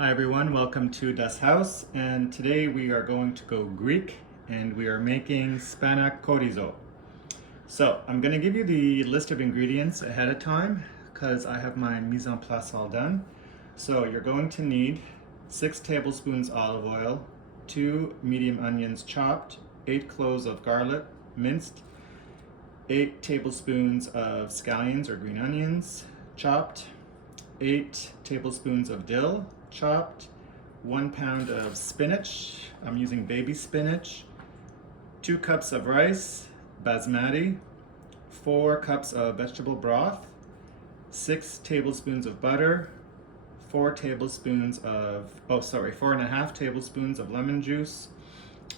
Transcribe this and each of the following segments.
Hi everyone, welcome to Das House, and today we are going to go Greek and we are making Spanakorizo. So I'm going to give you the list of ingredients ahead of time because I have my mise en place all done. So you're going to need 6 tablespoons olive oil, 2 medium onions chopped, 8 cloves of garlic minced, 8 tablespoons of scallions or green onions chopped, 8 tablespoons of dill chopped, 1 pound of spinach, I'm using baby spinach, 2 cups of rice, basmati, 4 cups of vegetable broth, 6 tablespoons of butter, 4 and a half tablespoons of lemon juice,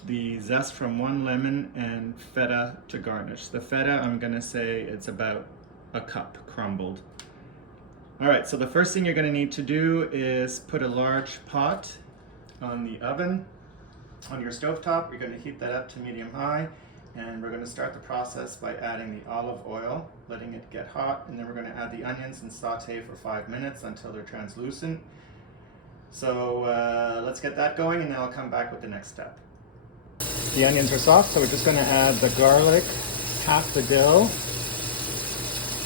the zest from 1 lemon, and feta to garnish. The feta, I'm gonna say it's about a cup crumbled. All right, so the first thing you're going to need to do is put a large pot on the oven, on your stovetop. You're going to heat that up to medium high, and we're going to start the process by adding the olive oil, letting it get hot, and then we're going to add the onions and saute for 5 minutes until they're translucent. So let's get that going, and then I'll come back with the next step. The onions are soft, so we're just going to add the garlic, half the dill,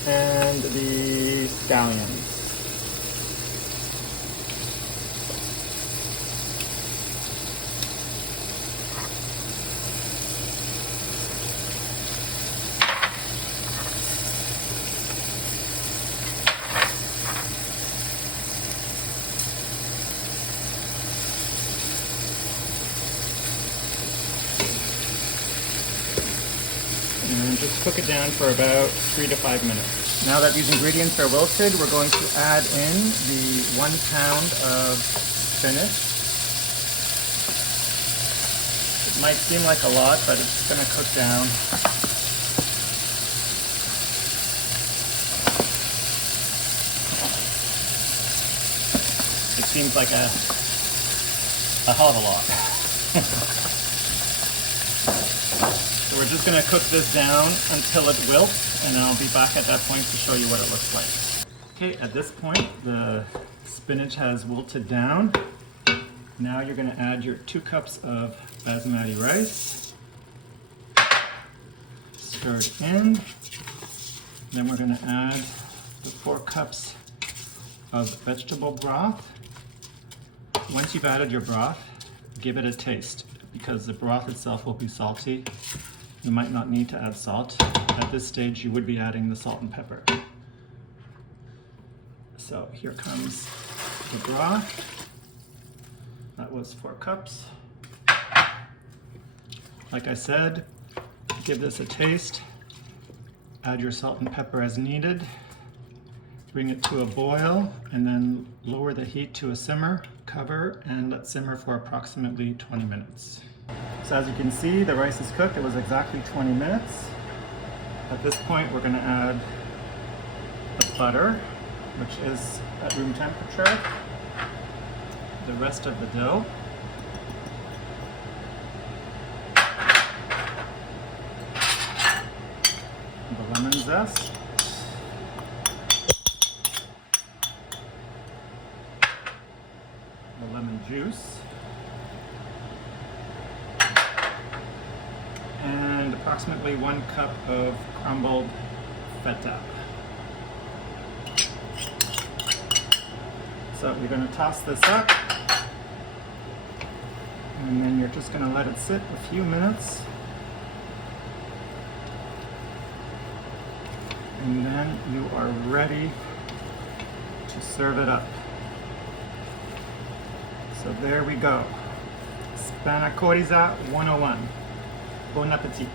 and the scallions. And just cook it down for about 3 to 5 minutes. Now that these ingredients are wilted, we're going to add in the 1 pound of spinach. It might seem like a lot, but it's going to cook down. It seems like a hell of a lot. We're just going to cook this down until it wilts, and I'll be back at that point to show you what it looks like. Okay, at this point, the spinach has wilted down. Now you're going to add your 2 cups of basmati rice. Stir it in. Then we're going to add the 4 cups of vegetable broth. Once you've added your broth, give it a taste, because the broth itself will be salty. You might not need to add salt. At this stage, you would be adding the salt and pepper. So here comes the broth. That was 4 cups. Like I said, give this a taste. Add your salt and pepper as needed. Bring it to a boil, and then lower the heat to a simmer. Cover and let simmer for approximately 20 minutes. So as you can see, the rice is cooked. It was exactly 20 minutes. At this point, we're going to add the butter, which is at room temperature, the rest of the dough, the lemon zest, the lemon juice, and approximately 1 cup of crumbled feta. So you're going to toss this up, and then you're just going to let it sit a few minutes, and then you are ready to serve it up. So there we go. Spanakorizo 101. Bon appétit.